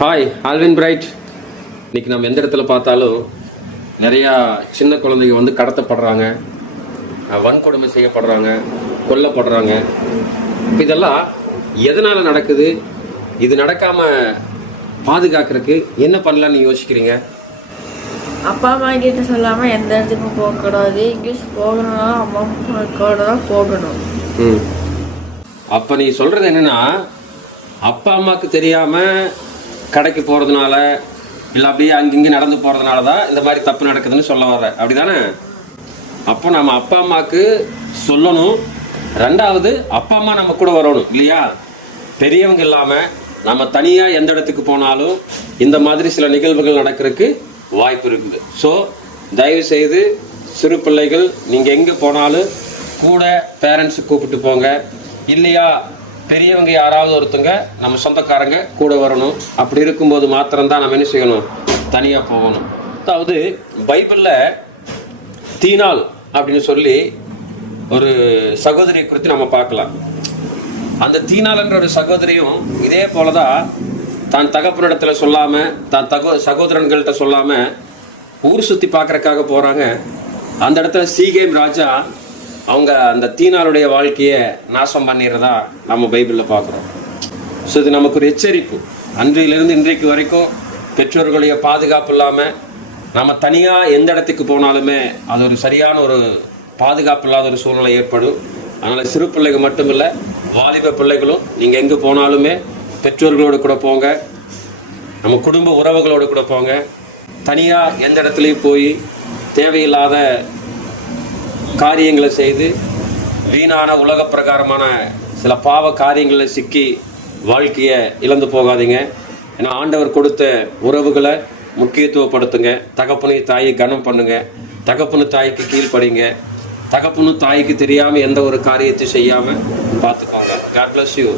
Hi Alvin bright. இன்னைக்கு நம்ம எந்த இடத்துல பார்த்தாலும் நிறையா சின்ன குழந்தைங்க வந்து கடத்தப்படுறாங்க, வன்கொடுமை செய்யப்படுறாங்க, கொல்லப்படுறாங்க. இதெல்லாம் எதனால் நடக்குது? இது நடக்காமல் பாதுகாக்கிறதுக்கு என்ன பண்ணலான்னு யோசிக்கிறீங்க? அப்பா அம்மா கிட்ட சொல்லாமல் எந்த இடத்துக்கும் போகக்கூடாது. இங்கிலீஷ் போகணும்னா அம்மா அப்பா கூட தான் போகணும். அப்போ நீ சொல்கிறது என்னென்னா, அப்பா அம்மாவுக்கு தெரியாமல் கடைக்கு போகிறதுனால இல்லை அப்படியே அங்கிங்கே நடந்து போகிறதுனால தான் இந்த மாதிரி தப்பு நடக்குதுன்னு சொல்ல வர்ற, அப்படி தானே? அப்போ நம்ம அப்பா அம்மாவுக்கு சொல்லணும். ரெண்டாவது, அப்பா அம்மா நம்ம கூட வரணும் இல்லையா? பெரியவங்க இல்லாமல் நம்ம தனியாக எந்த இடத்துக்கு போனாலும் இந்த மாதிரி சில நிகழ்வுகள் நடக்கிறதுக்கு வாய்ப்பு இருக்குது. ஸோ தயவு செய்து சிறு பிள்ளைகள் நீங்கள் எங்கே போனாலும் கூட பேரண்ட்ஸை கூப்பிட்டு போங்க. இல்லையா பெரியவங்க யாராவது ஒருத்தங்க நம்ம சொந்தக்காரங்க கூட வரணும். அப்படி இருக்கும்போது மாத்திரம்தான் நம்ம என்ன செய்யணும், தனியாக போகணும். அதாவது பைபிளில் தீனாள் அப்படின்னு சொல்லி ஒரு சகோதரியை குறித்து நம்ம பார்க்கலாம். அந்த தீனாள்ன்ற ஒரு சகோதரியும் இதே போலதான் தான் தகப்பனிடத்துல சொல்லாம தான் சகோதரன்கள்கிட்ட சொல்லாம ஊர் சுத்தி பார்க்கறதுக்காக போறாங்க. அந்த இடத்துல சீகேம் ராஜா அவங்க அந்த தீனாளுடைய வாழ்க்கையை நாசம் பண்ணிடுறதா நம்ம பைபிளில் பார்க்குறோம். ஸோ இது நமக்கு ஒரு எச்சரிப்பு. அன்றையிலிருந்து இன்றைக்கு வரைக்கும் பெற்றோர்களுடைய பாதுகாப்பு இல்லாமல் நம்ம தனியாக எந்த இடத்துக்கு போனாலுமே அது ஒரு சரியான ஒரு பாதுகாப்பு இல்லாத ஒரு சூழ்நிலை ஏற்படும். அதனால் சிறு பிள்ளைகள் மட்டும் இல்லை, வாலிப பிள்ளைகளும் நீங்கள் எங்கே போனாலுமே பெற்றோர்களோடு கூட போங்க, நம்ம குடும்ப உறவுகளோடு கூட போங்க. தனியாக எந்த இடத்துலையும் போய் தேவையில்லாத காரியங்களை செய்து வீணான உலக பிரகாரமான சில பாவ காரியங்களில் சிக்கி வாழ்க்கையை இழந்து போகாதீங்க. ஏன்னா ஆண்டவர் கொடுத்த உறவுகளை முக்கியத்துவப்படுத்துங்க. தகப்பனு தாயை கனம் பண்ணுங்க. தகப்பனு தாய்க்கு கீழ்ப்படிங்க. தகப்பனு தாய்க்கு தெரியாமல் எந்த ஒரு காரியத்தை செய்யாமல் பார்த்துக்கோங்க. God bless you.